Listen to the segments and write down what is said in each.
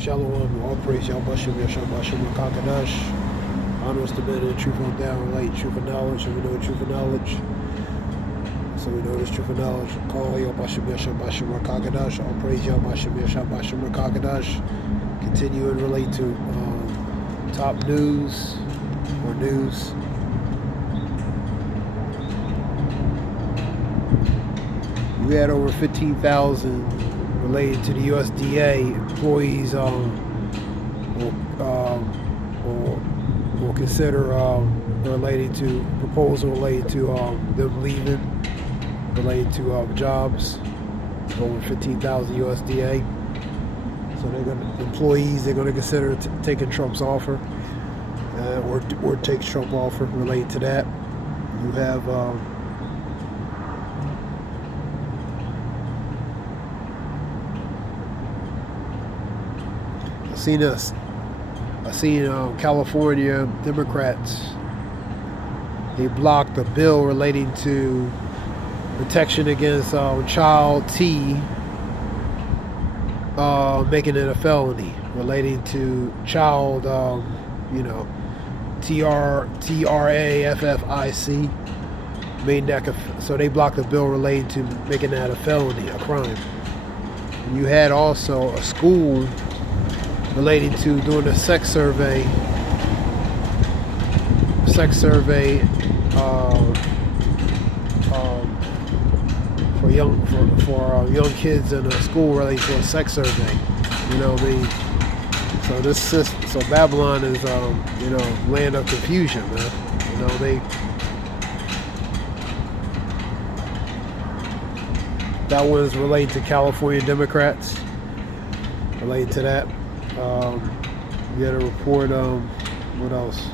Shalom, all praise Yahweh Shem Kakadash. Honors to men and truth on down, light, truth and knowledge, so we know truth and knowledge. So we know this truth and knowledge. Call Yahweh Shem Kakadash. All praise Yahweh Shem Kakadash. Continue and relate to top news or news. We had over 15,000 related to the USDA employees will consider related to proposal related to them leaving, related to jobs. Over 15,000 USDA. So they're going to consider taking Trump's offer or take Trump's offer related to that. You have I seen California Democrats, they blocked a bill relating to protection against child T, making it a felony, relating to child, TRAFFIC, made that, so they blocked a bill relating to making that a felony, a crime. And you had also a school relating to doing a sex survey for young kids in a school related to a sex survey. You know what I mean? So Babylon is land of confusion, man. That one's related to California Democrats. Related to that. We had a report, what else?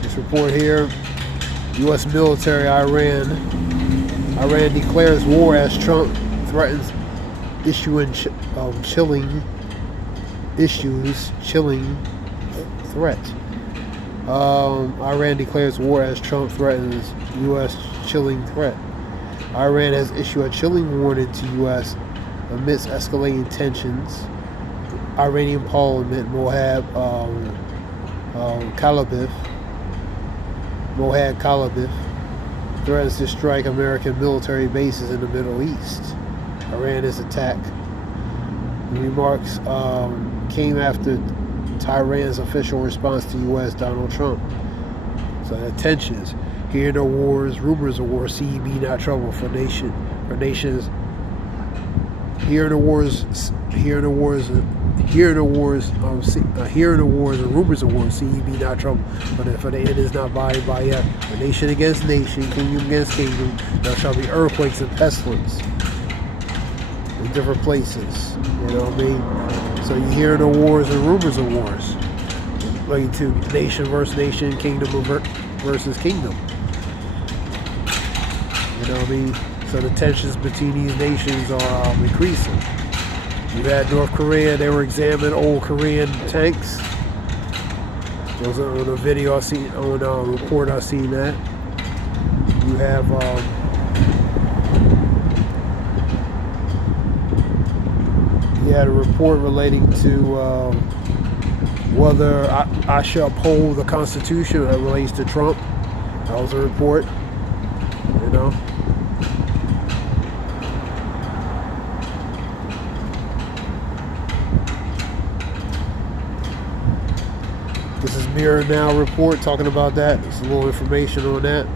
This report here, U.S. military, Iran declares war as Trump threatens chilling threat. Iran declares war as Trump threatens U.S. chilling threat. Iran has issued a chilling warning to U.S. amidst escalating tensions. Iranian Parliament Mohad Khalibaf threatens to strike American military bases in the Middle East. Iran's attack remarks came after Tehran's official response to U.S. Donald Trump. So the tensions. Hearing the wars, rumors of war, CEB not trouble for nations. Hearing the wars, and rumors of war, CEB not trouble. But for the end is not by yet. For nation against nation, kingdom against kingdom, there shall be earthquakes and pestilence in different places. You know what I mean? So you hear the wars and rumors of wars, like to nation versus nation, kingdom versus kingdom. You know what I mean? So the tensions between these nations are increasing. You had North Korea, they were examining old Korean tanks. There was on a video I seen, on a report I seen that. You have you had a report relating to whether I should uphold the Constitution that relates to Trump. That was a report, you know. This is Mirror Now report talking about that. There's a little information on that.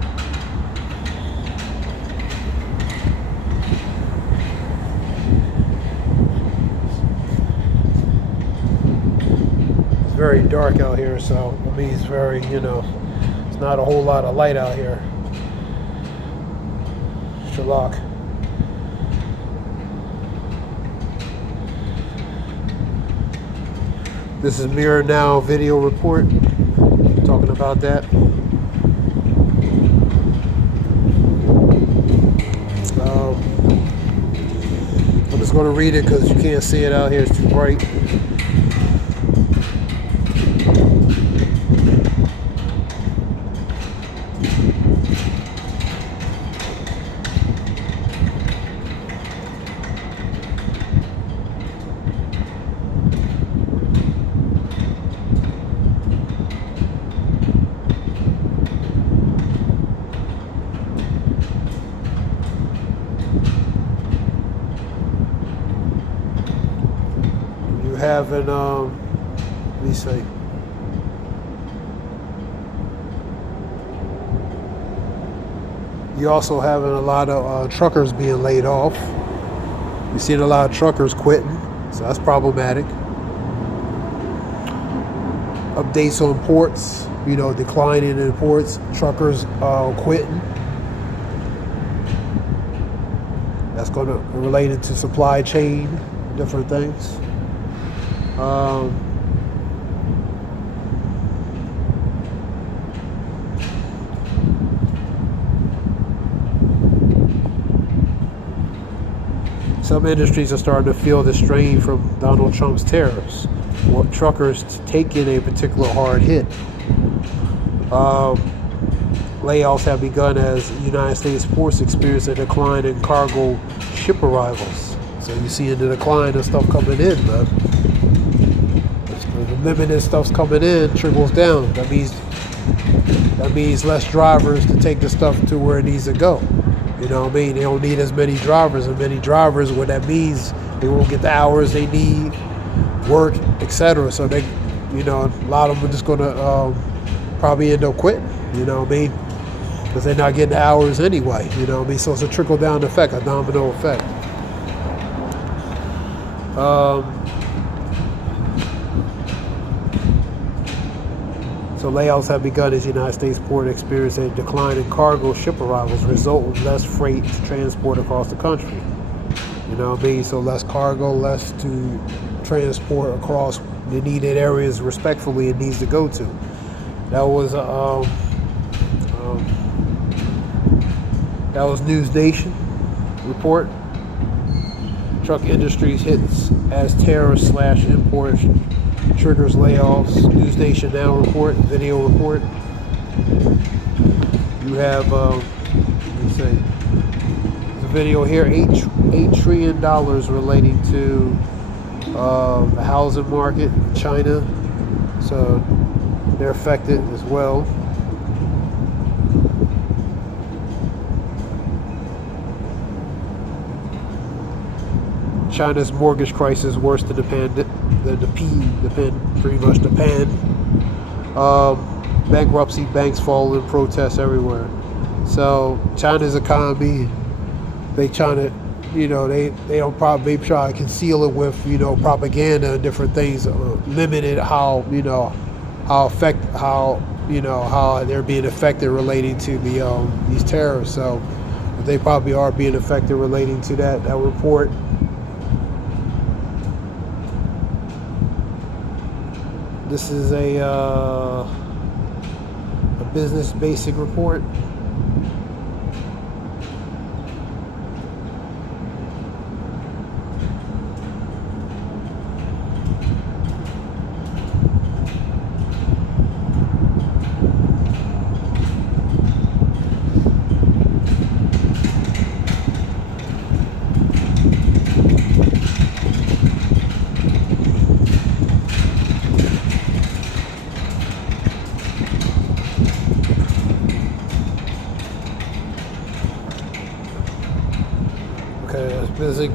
It's very dark out here, so I mean it's very, it's not a whole lot of light out here. Shalak. This is Mirror Now video report talking about that. I'm just going to read it because you can't see it out here, it's too bright. having, let me see. You also having a lot of truckers being laid off. You're seeing a lot of truckers quitting, so that's problematic. Updates on ports, declining in ports, truckers quitting. That's going to related to supply chain, different things. Some industries are starting to feel the strain from Donald Trump's tariffs. Truckers taking a particular hard hit. Layoffs have begun as United States ports experience a decline in cargo ship arrivals. So you see the decline of stuff coming in, but the limited stuff's coming in trickles down. That means less drivers to take the stuff to where it needs to go. You know what I mean? They don't need as many drivers, what that means they won't get the hours they need, work, etc. So they, a lot of them are just gonna probably end up quitting. You know what I mean? Because they're not getting the hours anyway. You know what I mean? So it's a trickle down effect, a domino effect. So layoffs have begun as United States port experience a decline in cargo ship arrivals, resulting in less freight to transport across the country. You know what I mean? So less cargo, less to transport across the needed areas respectfully it needs to go to. That was News Nation report. Truck industries hits as tariffs / import triggers layoffs. News Nation Now report, video report. You have, let me see, the video here, $8 trillion relating to the housing market in China. So they're affected as well. China's mortgage crisis worse than pretty much the pan. Bankruptcy, banks fall in protests everywhere. So China's economy, they trying to, they don't probably try to conceal it with, propaganda and different things, limited how they're being affected relating to these tariffs. So they probably are being affected relating to that report. This is a business basic report.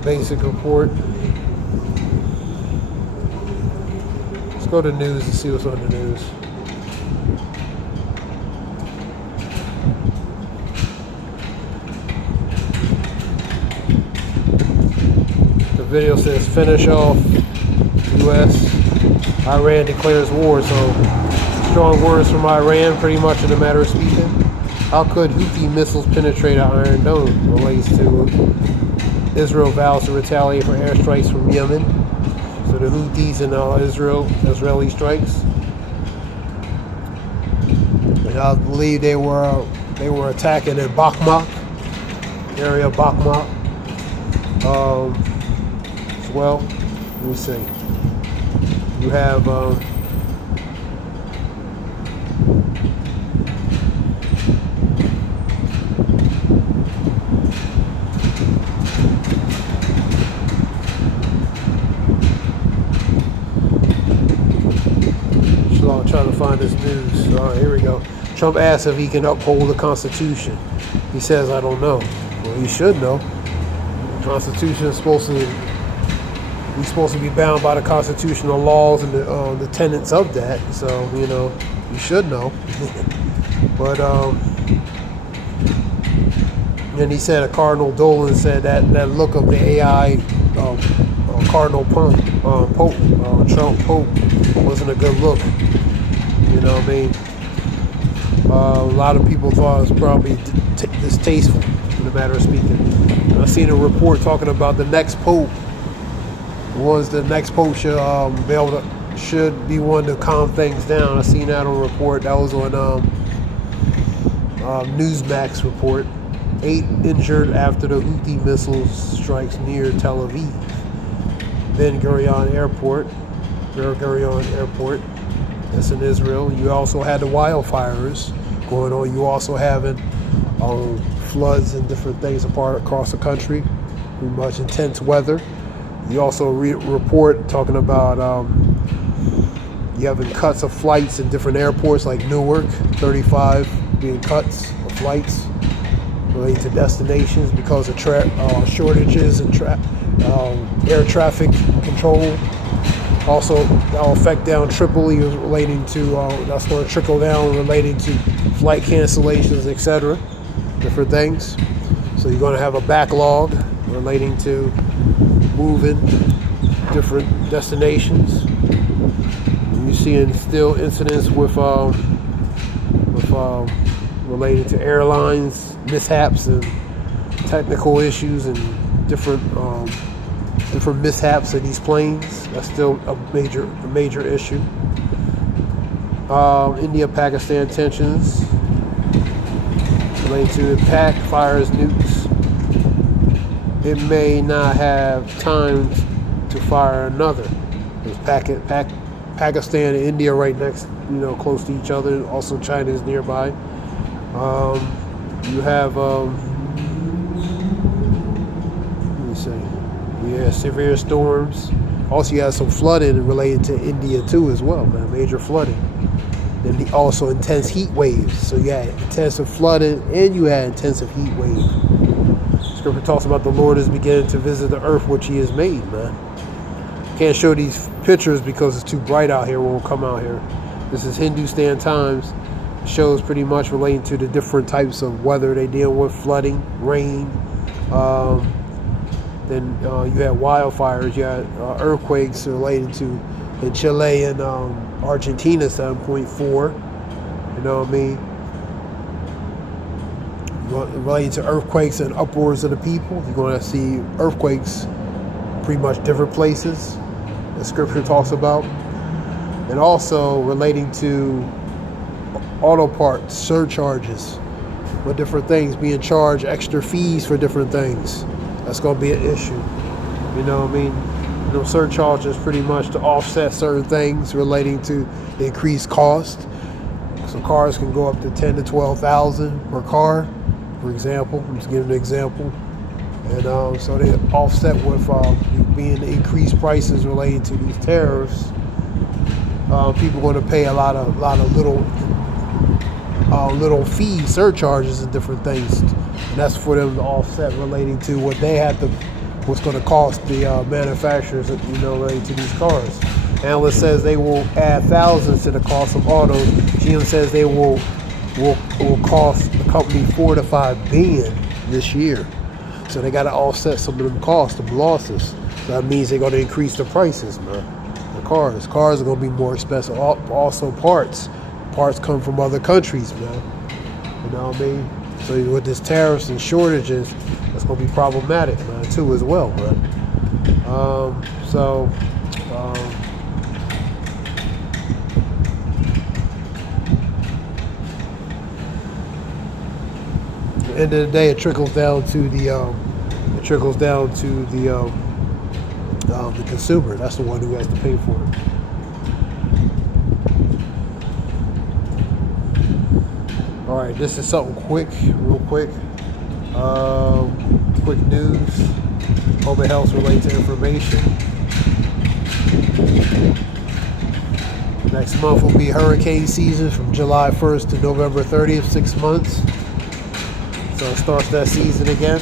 Basic report. Let's go to news and see what's on the news. The video says finish off U.S. Iran declares war. So strong words from Iran, pretty much in a matter of speaking. How could Houthi missiles penetrate an Iron Dome? Relates to Israel vows to retaliate for airstrikes from Yemen. So the Houthis and Israeli strikes. And I believe they were attacking in Bakhmut, area of Bakhmut. As well. Let me see. You have trying to find this news. All right, here we go. Trump asks if he can uphold the Constitution. He says, I don't know. Well, he should know. The Constitution is supposed to, we're supposed to be bound by the constitutional laws and the tenets of that. So you should know. But and he said, Cardinal Dolan said that look of the AI Cardinal Pope, Trump Pope wasn't a good look. You know what I mean? A lot of people thought it was probably distasteful, in a matter of speaking. I seen a report talking about the next Pope should be one to calm things down. I seen that on a report. That was on Newsmax report. 8 injured after the Houthi missile strikes near Tel Aviv. Ben Gurion Airport. That's in Israel. You also had the wildfires going on. You also having floods and different things across the country. Pretty much intense weather. You also report talking about you having cuts of flights in different airports like Newark, 35 being cuts of flights related to destinations because of shortages and air traffic control. Also, that'll affect down Tripoli relating to, that's going to trickle down relating to flight cancellations, etc. Different things. So you're going to have a backlog relating to moving different destinations. You're seeing still incidents with related to airlines mishaps and technical issues and different mishaps of these planes. That's still a major issue. India-Pakistan tensions related to Pak fires nukes. It may not have time to fire another. There's Pakistan and India right next, close to each other. Also, China is nearby. You have, severe storms. Also, you have some flooding related to India too, as well, man. Major flooding. And also intense heat waves. So you had intensive flooding and you had intensive heat wave. Scripture talks about the Lord is beginning to visit the earth which He has made, man. Can't show these pictures because it's too bright out here when we'll come out here. This is Hindustan Times. It shows pretty much relating to the different types of weather they deal with, flooding, rain. Then you had wildfires, you had earthquakes related to in Chile and Argentina 7.4. You know what I mean? Related to earthquakes and upwards of the people, you're going to see earthquakes pretty much different places that Scripture talks about. And also relating to auto parts, surcharges, with different things being charged, extra fees for different things. That's going to be an issue. You know what I mean? Surcharges pretty much to offset certain things relating to the increased cost. So cars can go up to 10 to 12,000 per car, for example. I'm just giving an example. And so they offset with being increased prices related to these tariffs. People are going to pay a lot of little fees, surcharges, and different things. And that's for them to offset relating to what they have to, what's going to cost the manufacturers, related to these cars. Analyst says they will add thousands to the cost of autos. GM says they will cost the company $4 to $5 billion this year. So they got to offset some of them costs, them losses. So that means they're going to increase the prices, man. The cars are going to be more expensive. Also parts come from other countries, man. You know what I mean? So with this tariffs and shortages, that's going to be problematic, man, too, as well, man. At the end of the day, it trickles down to the consumer. That's the one who has to pay for it. All right, this is something real quick. Quick news. Public health related information. Next month will be hurricane season from July 1st to November 30th, 6 months. So it starts that season again.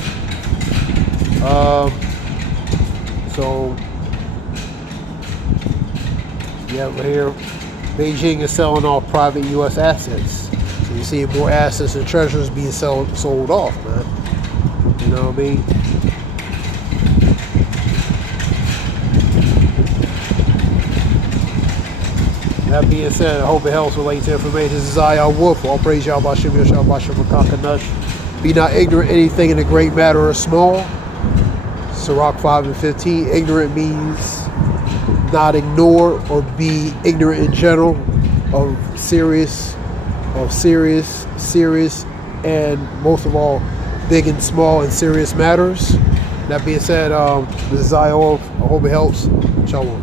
So Yeah, we're here. Beijing is selling off private U.S. assets. So you see more assets and treasures being sold off, man. You know what I mean? That being said, I hope it helps relate to information. This is I.R. Wolf. All praise Yahweh Shem Yahweh Shem Makakanush. Be not ignorant anything in the great matter or small. Sirach 5:15. Ignorant means not ignore or be ignorant in general of serious, and most of all, big and small and serious matters. That being said, this is I.R. I hope it helps. Shalom.